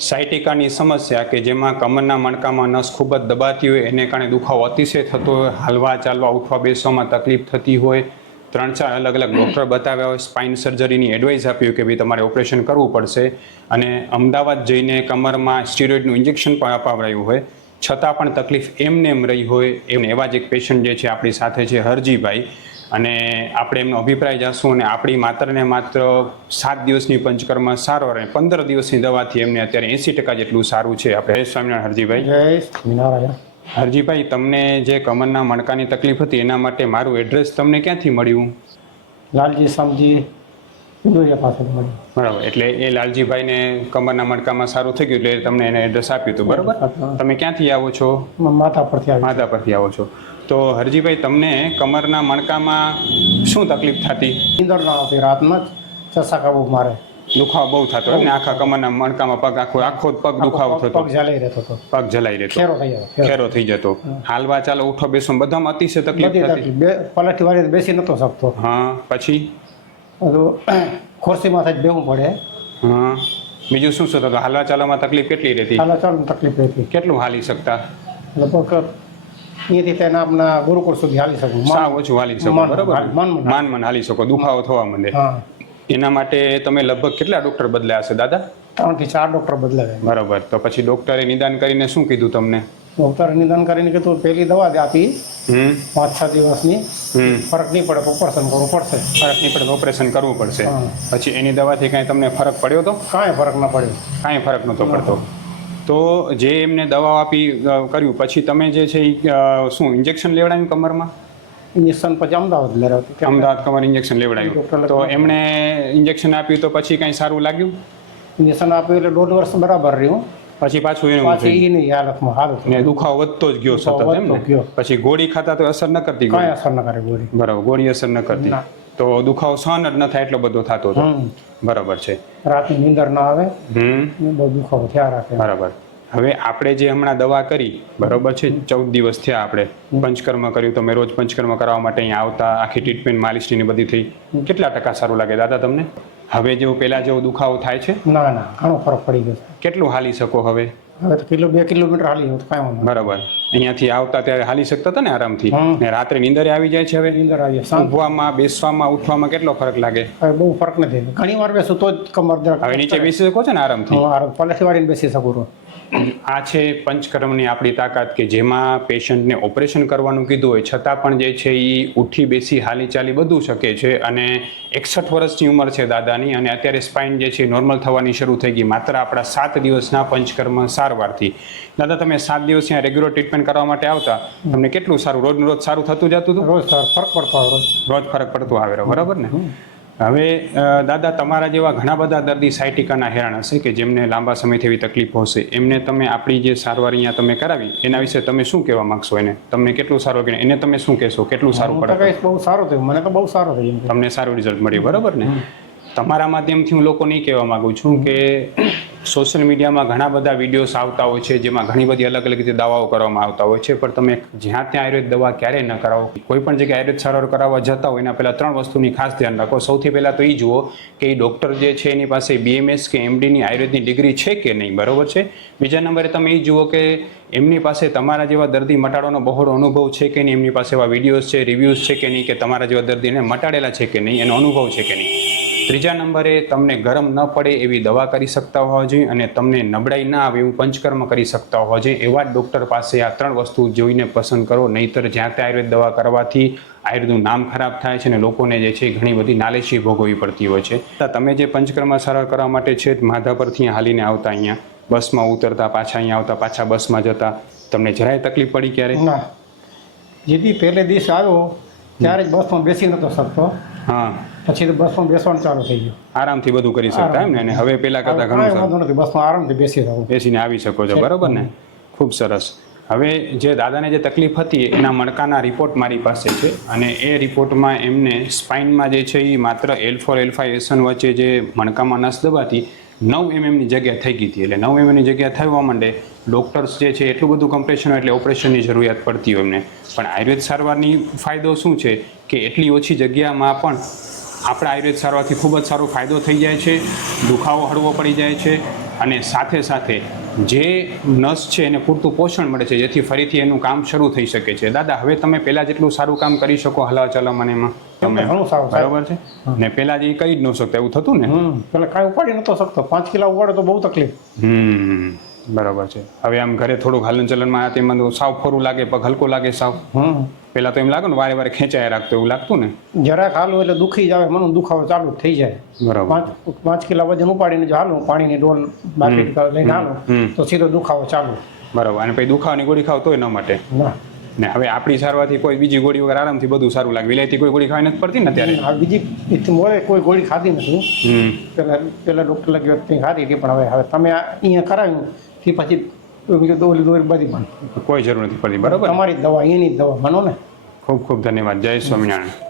સાયટિકાની સમસ્યા કે જેમાં કમરના મણકામાં નસ ખૂબ જ દબાતી હોય, એને કારણે દુખાવો અતિશય થતો હોય, હાલવા ચાલવા ઉઠવા બેસવામાં તકલીફ થતી હોય. ત્રણ ચાર અલગ અલગ ડૉક્ટર બતાવ્યા હોય, સ્પાઇન સર્જરીની એડવાઇસ આપ્યું કે ભાઈ તમારે ઓપરેશન કરવું પડશે. અને અમદાવાદ જઈને કમરમાં સ્ટીરોઇડનું ઇન્જેક્શન પણ અપાવડાયું હોય. છતાં પણ તકલીફ એમને એમ રહી હોય, એમ એવા જ એક પેશન્ટ જે છે આપણી સાથે છે, હરજીભાઈ. અને આપણે એમનો અભિપ્રાય જાણશું અને આપણી માત્ર ને માત્ર સાત દિવસની પંચકર્મ સારો અને પંદર દિવસની દવાથી એમને અત્યારે એંસી ટકા જેટલું સારું છે. આપણે સ્વામિનારાયણ હરજીભાઈ. જય સ્વામિનારાયણ. હરજીભાઈ તમને જે કમરના મણકાની તકલીફ હતી એના માટે મારું એડ્રેસ તમને ક્યાંથી મળ્યું? લાલજી સમજી બરાબર. એટલે એ લાલજીભાઈને કમરના મણકામાં સારું થઈ ગયું એટલે તમને એને એડ્રેસ આપ્યું હતું. બરાબર? તમે ક્યાંથી આવો છો? માતા પરથી માતા પરથી આવો છો. તો હરજીભાઈ તમને કમરના મણકામાં શું તકલીફ થતી? નીંદર ના આવતી રાતમાં ચસાકા બહુ મારે. દુખાવો બહુ થતો ને આખા કમરના મણકામાં પગ આખો આખો પગ દુખાવો થતો. પગ જલાઈ રહેતો હતો. પગ જલાઈ રહેતો. ખેરો થઈ જતો ખેરો. થઈ જતો. હાલવા ચાલો ઉઠો બેસો. બધામાં અતિશય તકલીફ થતી. બે પલટી વાળી બેસી નતો શકતો. હા પછી? ખુરશીમાં જ બેવું પડે. હા. બીજું શું શું થતું? હાલવા ચાલવામાં તકલીફ કેટલી રહેતી? હાલવા ચાલવામાં તકલીફ રહેતી. કેટલું હાલી શકતા? લગભગ અહીંયાથી રીતે આપણા ગુરુકુળ સુધી હાલી શકો. સાવ ઓછું હાલી શકો બરાબર? મન- મન- હાલી શકો દુખાવો થવા માંડે. એના માટે તમે લગભગ કેટલા ડોક્ટર બદલ્યા હશે દાદા? ત્રણથી ચાર ડોક્ટર બદલાવે બરોબર તો પછી ડોક્ટરે નિદાન કરીને શું કીધું તમને? ડોક્ટરે નિદાન કરીને કીધું પહેલી દવા જ આપી. હમ. પાંચ છ દિવસની. ફરક નહીં પડે ઓપરેશન કરવું પડશે. ફરક નહીં પડે ઓપરેશન કરવું પડશે. પછી એની દવાથી કાંઈ તમને ફરક પડ્યો તો? કાંઈ ફરક ન પડ્યો. કાંઈ ફરક નહોતો પડતો. તો જે એમને દવા આપી કર્યું પછી તમે જે છે શું ઇન્જેક્શન લેવડાવ્યું કમરમાં? ઇન્જેક્શન પછી અમદાવાદ લેવડાવ્યું. અમદાવાદ કમર ઇન્જેક્શન લેવડાવ્યું તો એમણે ઇન્જેક્શન આપ્યું તો પછી કાંઈ સારું લાગ્યું? ઇન્જેક્શન આપ્યું એટલે દોઢ વર્ષ બરાબર રહ્યું. પછી પાછું એનું પાછી એની હાલતમાં હાલત ને દુખાવો વધતો જ ગયો સતત એમ ગયો. ને પછી ગોળી ખાતા તો અસર ન કરતી ગોળી. અસર ન કરે ગોળી. બરાબર ગોળી અસર ન કરતી. તો દુખાવો સહન જ ન થાય એટલો બધો થતો હતો. બરાબર છે. રાતની નીંદર ન આવે હમ. બહુ દુખાવો થયા રાખે. બરાબર. હવે આપણે જે હમણાં દવા કરી બરોબર છે ચૌદ દિવસ થયા આપણે. પંચકર્મ કર્યું તમે રોજ પંચકર્મ કરવા માટે અહીંયા આવતા આખી ટ્રીટમેન્ટ માલિશની ને બધી થઈ. કેટલા ટકા સારું લાગે દાદા તમને? હવે જેવું પહેલા જેવો દુખાવો થાય છે? ના ના ઘણો ફરક પડી ગયો કેટલું હાલી શકો હવે? હવે તો કિલો બે કિલોમીટર હાલી બરાબર. અહીંયાથી આવતા ત્યારે હાલી શકતા હતા ને આરામથી? ને રાત્રે નીંદરે આવી જાય છે હવે? નીંદર આવી. શાંત. બેસવામાં ઉઠવામાં કેટલો ફરક લાગે? બહુ ફરક નથી. ઘણી વાર બેસું તો જ કમર દર્દ હવે નીચે બેસી શકો છો ને આરામથી? આરામ. પલેથી વાળીને બેસી શકું આ છે પંચકર્મની આપણી તાકાત કે જેમાં પેશન્ટને ઓપરેશન કરવાનું કીધું હોય છતાં પણ જે છે એ ઉઠી બેસી હાલી ચાલી બધું શકે છે અને એકસઠ વર્ષની ઉંમર છે દાદાની અને અત્યારે સ્પાઇન જે છે નોર્મલ થવાની શરૂ થઈ ગઈ. માત્ર આપણા સાત દિવસના પંચકર્મ સારવારથી. દાદા તમે સાત દિવસ ત્યાં રેગ્યુલર ટ્રીટમેન્ટ કરવા માટે આવતા તમને કેટલું સારું? રોજ રોજ સારું થતું જતું હતું? રોજ સારું ફરક પડતો આવે રોજ. ફરક પડતો આવે બરાબર ને? હવે દાદા તમારા જેવા ઘણા બધા દર્દી સાયટિકાના હેરાન હશે કે જેમને લાંબા સમયથી એવી તકલીફો હશે. એમને તમે આપણી જે સારવાર અહીંયા તમે કરાવી એના વિશે તમે શું કહેવા માંગશો એને? તમને કેટલું સારું કે એને તમે શું કહેશો? કેટલું સારું પડે? બહુ સારું થયું. મને તો બહુ સારું થયું તમને સારું રિઝલ્ટ મળ્યું બરાબર ને? તમારા માધ્યમથી હું લોકોને એ કહેવા માગું છું કે સોશિયલ મીડિયામાં ઘણા બધા વિડીયોઝ આવતા હોય છે, જેમાં ઘણી બધી અલગ અલગ રીતે દવાઓ કરવામાં આવતા હોય છે. પણ તમે જ્યાં ત્યાં આયુર્વેદ દવા ક્યારેય ન કરાવો, કોઈ પણ જગ્યાએ આયુર્વેદ સારવાર કરાવવા જતા હોય, એના પહેલાં ત્રણ વસ્તુની ખાસ ધ્યાન રાખો. સૌથી પહેલાં તો એ જુઓ કે એ ડૉક્ટર જે છે, એની પાસે બીએમએસ કે એમડીની આયુર્વેદની ડિગ્રી છે કે નહીં, બરોબર છે? બીજા નંબરે તમે એ જુઓ કે એમની પાસે તમારા જેવા દર્દી મટાડવાનો બહોળો અનુભવ છે કે નહીં? એમની પાસે એવા વિડીયોઝ છે, રિવ્યૂઝ છે કે નહીં? કે તમારા જેવા દર્દીને મટાડેલા છે કે નહીં? એનો અનુભવ છે કે નહીં? ત્રીજા નંબરે તમને ગરમ ન પડે એવી દવા કરી શકતા હોવા જોઈએ અને તમને નબળાઈ ના આવે એવું પંચકર્મ કરી શકતા હોવા જોઈએ. એવા જ ડૉક્ટર પાસે આ ત્રણ વસ્તુ જોઈને પસંદ કરો. નહીતર જ્યાં ત્યાં આયુર્વેદ દવા કરવાથી આયુર્વેદનું નામ ખરાબ થાય છે અને લોકોને જે છે ઘણી બધી નાલેશી ભોગવવી પડતી હોય છે. તમે જે પંચકર્મ સારવાર કરવા માટે છે માધા પરથી હાલીને આવતા અહીંયા. બસમાં ઉતરતા પાછા અહીંયા આવતા પાછા બસમાં જતા. તમને જરાય તકલીફ પડી ક્યારે? ના. જેથી પહેલે દિવસ આવ્યો ત્યારે જ બસમાં બેસી નહોતો શકતો હા. પછી તો બસમાં બેસવાનું ચાલુ થઈ ગયું. આરામથી બધું કરી શકતા એમ ને? અને હવે પેલા કરતાં ઘણું સારું. નથી બસમાં આરામથી બેસી શકો બેસીને આવી શકો છો બરાબર ને? ખૂબ સરસ. હવે જે દાદાને જે તકલીફ હતી એના મણકાના રિપોર્ટ મારી પાસે છે અને એ રિપોર્ટમાં એમને સ્પાઇનમાં જે છે એ માત્ર L four L five S one વચ્ચે જે મણકામાં નસ દબાતી નવ એમએમની જગ્યા થઈ ગઈ હતી. એટલે નવ એમએમની જગ્યા થવા માંડે ડૉક્ટર્સ જે છે એટલું બધું કમ્પ્રેશન હોય એટલે ઓપરેશનની જરૂરિયાત પડતી હોય એમને. પણ આયુર્વેદ સારવારની ફાયદો શું છે કે એટલી ઓછી જગ્યામાં પણ આપણા આયુર્વેદ સારવારથી ખૂબ જ સારો ફાયદો થઈ જાય છે દુખાવો હળવો પડી જાય છે અને સાથે સાથે જે નસ છે એને પૂરતું પોષણ મળે છે જેથી ફરીથી એનું કામ શરૂ થઈ શકે છે. દાદા હવે તમે પહેલાં જેટલું સારું કામ કરી શકો હલાવા એમાં? તમે ઘણું સારું બરાબર છે? ને પહેલા જે કરી જ ન શકતા એવું થતું ને? પેલા કાંઈ ઉપાડી નતો શકતો. પાંચ કિલો ઉપાડે તો બહુ તકલીફ. હમ. બરાબર છે. હવે આમ ઘરે થોડુંક હલન ચલનમાં આ તેમાં સાવ ફરું લાગે પગ હલકો લાગે સાવ. હમ. પહેલા તો એમ લાગે ને વારે વારે ખેંચાય રાખતો એવું લાગતું ને? જરાક હાલું એટલે દુખી જ આવે મને દુખાવો ચાલુ થઈ જાય. બરાબર. પાંચ કિલા વજન ઉપાડીને જો હાલું પાણીની ડોલ બાકી લઈને હાલું તો સીધો દુખાવો ચાલુ. બરાબર. અને પછી દુખાવાની ગોળી ખાવ તોય ન માટે. ને. હવે આપણી સારવારથી કોઈ બીજી ગોળી વગર આરામથી બધું સારું લાગે. વિલાયતી કોઈ ગોળી ખાવી નથી પડતી ને ત્યારે બીજી મોડે કોઈ ગોળી ખાધી નથી. પેલા પેલા ડૉક્ટર લગી વખતે ખાધી હતી પણ હવે હવે તમે અહીંયા કરાવ્યું તે પછી બીજું દોરી બધી પણ કોઈ જરૂર નથી પડતી બરાબર? તમારી દવા એની દવા માનો ને. ખૂબ ખૂબ ધન્યવાદ. જય સ્વામિનારાયણ.